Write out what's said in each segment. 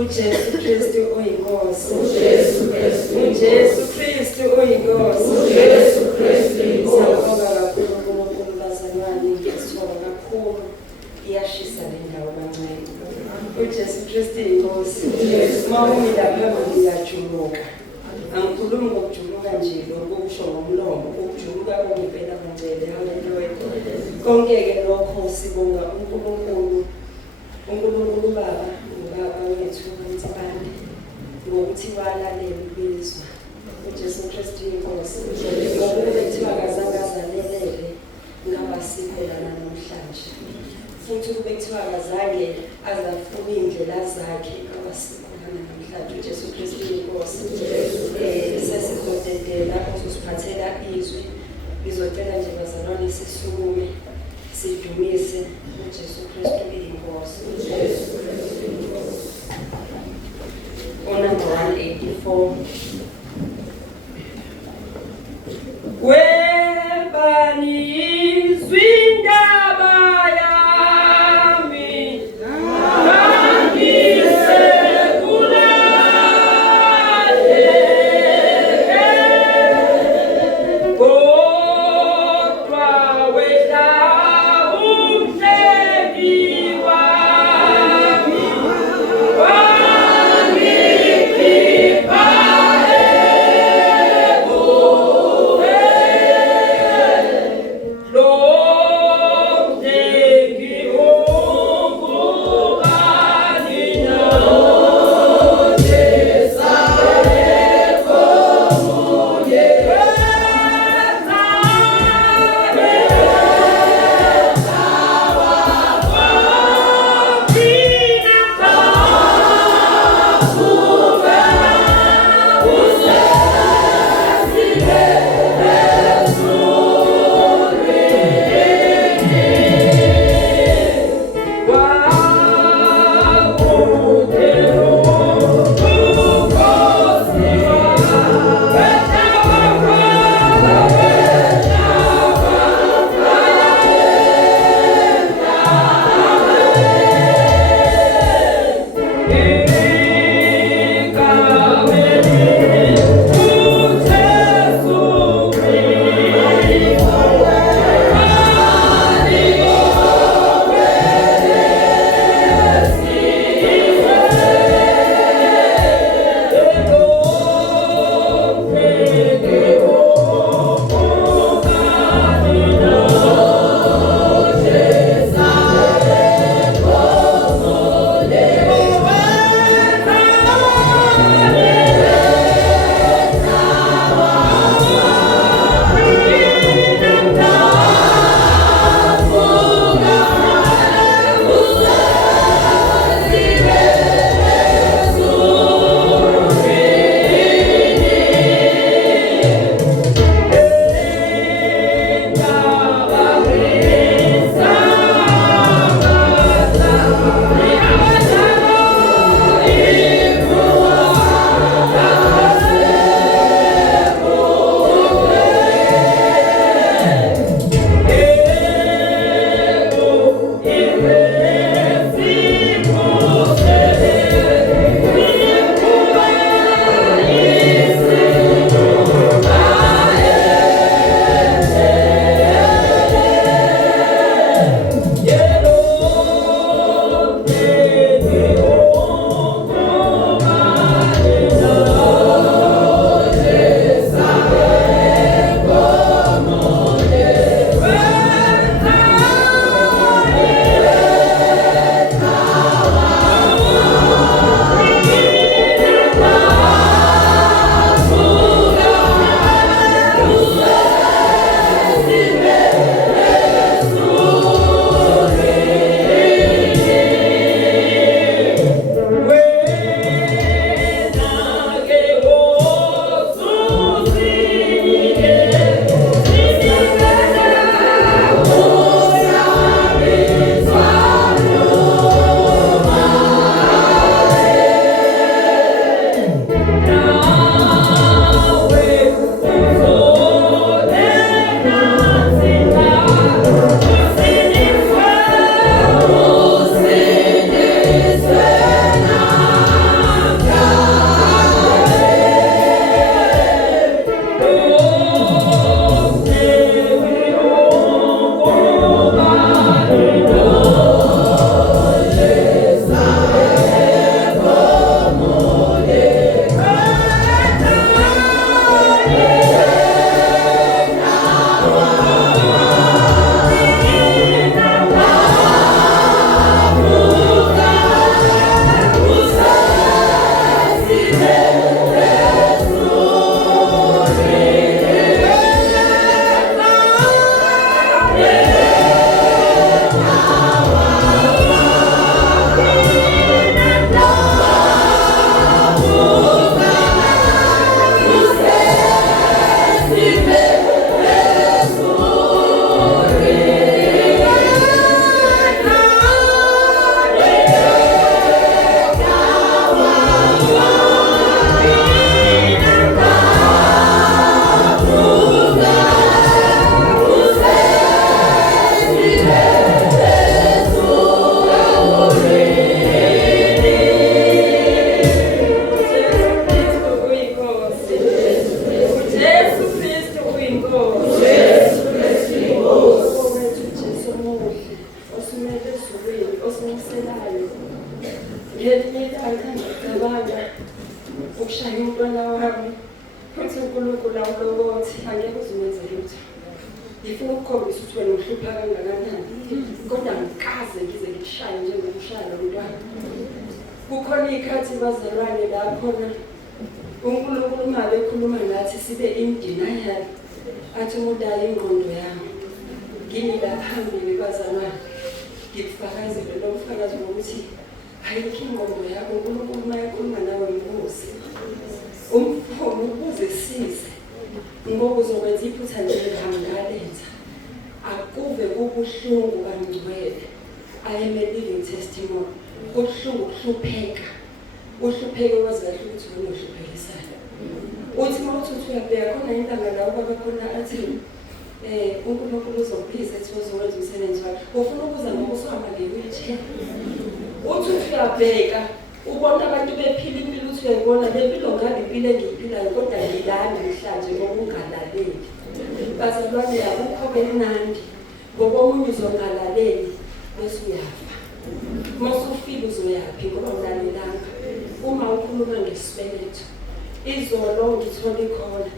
uJesu Kristu oyinkosi, uJesu Kristu oyinkosi, uJesu Kristu oyinkosi. Siyabonga kakhulu uNkulunkulu bazalwane, ngesithoba kakhulu iyashisa le ndawo kancane. uJesu Kristu oyinkosi, mawumi lapha ngiyajuluka. Angikhulumi ngokujuluka nje lokho kusho ngomlomo, ukujuluka kungempela ngempela. Haleluya. Konke-ke lokho sibonga uNkulunkulu Baba, uBaba wethu uNtibande, ngokuthi walalela ubizwa uJesu Kristu inkosi, ngokuthi kuthiwa akazange azalelele ngabasikho lana namhlanje, futhi kube kuthiwa akazange azafuna iy'ndlela zakhe ngabasikho lana namhlanje. uJesu Kristu inkosi. Sesizodedela uzosiphathela izwi, ngizocela nje bazalwane sisukume sidumise uJesu Kristu inkosi. On number 184. Webani zwindaba yami Bye. umntwana wami futhi uNkulunkulu awulokothi angeke uzimenze lutho. Ngifuna ukukhombisa ukuthi wena uhlupha kangakanani kodwa ngikaze ngize ngishaye njengokushaya lo mntwana. Kukhona ikhathi bazalwane la khona uNkulunkulu uma bekhuluma nathi sibe indenial athi umuntu ayingqondo yami. Ngini la phambili bazalwane ngifakazile lo mfakazi ukuthi ayikho ingqondo yakho uNkulunkulu uma ekhuluma nawe mbuzi. Umfomo ukuze size ngoba uzokwenza iphutha njengalenza akuve kubuhlungu kangcwele. I am a living testimony. Kubuhlungu kuhlupheka uhlupheke wazi kahle ukuthi wena uhluphekisana. Uthi mawuthi uyabheka khona intanga la ubaba khona athi uNkulunkulu uzobhiza ethi uzokwenza umsebenzi wakhe. Ufuna ukuza ngoba usahamba nge-wheelchair. Uthi uyabheka ubona abantu bephila impilo uthi uyayibona le mpilo ngabe impilo engiyiphilayo kodwa ngilana namhlanje ngoba ungalaleli. Bazalwane akukho benandi ngoba omunye uzongalaleli bese uyafa. Masufika uzoyaphi ngoba ulalelanga. Uma ukhuluma ngesibeletho izolo ngithole khona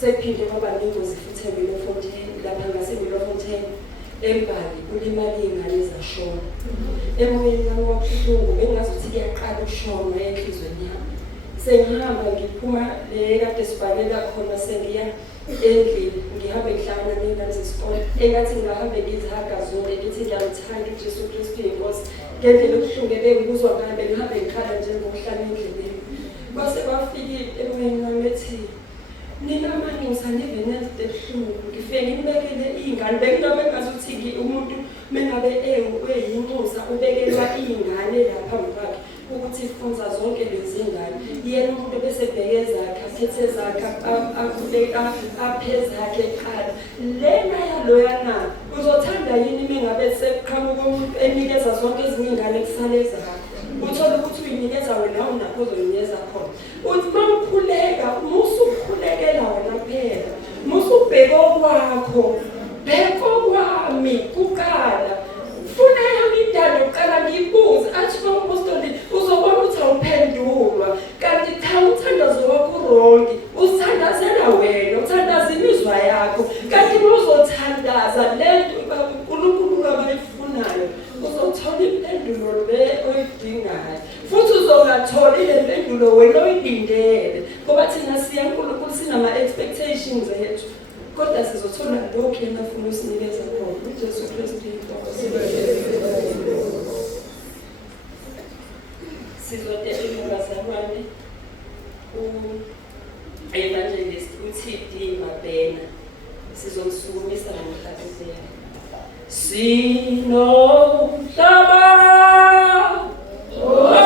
sephinde ngoba nengozi futhi eMilofontein lapha ngaseMilofontein embali ulimali ingane zashona. Emoyeni wami wabuhlungu bengazuthi kuyaqala ukushona enhlizweni yami. Sengihamba ngiphuma le kade sibhalela khona sengiya endlini ngihamba ngihlangana nengane zesikole engathi ngihambe ngizihaga zonke ngithi ngiyamthanda uJesu Kristu inkosi ngendlela okuhlungu ebengibuzwa ngayo bengihambe ngikhala njengokuhlala endleleni. Base bafika emoyeni wami ethi nina manje ngisandive nezinto ebuhlungu ngifike ngibekele iy'ngane bengingabe ngazuthi umuntu mengabe eyinxusa ubekelwa iy'ngane lapha ngapha ukuthi ifunza zonke lezi ngane yena umuntu bese bheke zakhe athethe zakhe akubeka aphezakhe eqala lena yaloyana uzothanda yini mengabe sekuqhamuka umuntu enikeza zonke ezinye ingane kusale zakhe uthola ukuthi uyinikeza wena unakho uzoyinikeza khona. Uthi mawukhuleka musukhulekela wena kuphela musubheka okwakho bheka okwami kuqala funa yami indalo uqala ngiyibuze athi nomapostoli uzobona ukuthi awuphendulwa kanti cha uthandazo wakho urongi usithandazela wena uthandaza imizwa yakho kanti uzothandaza lento uNkulunkulu abayifunayo uzothola impendulo le oyidingayo futhi uzongathola ile mpendulo wena oyilindele ngoba thina siya uNkulunkulu sinama expectations ethu kodwa sizothola lokho yena afuna usinikeza khona uJesu Kristu inkosi. Sizothetha bazalwane evangelist uTD Mabena sizomsukumisa ngomhlabeni. Sinomhlaba Oh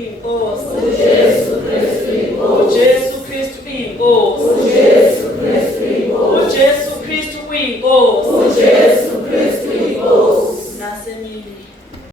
uyinkosi.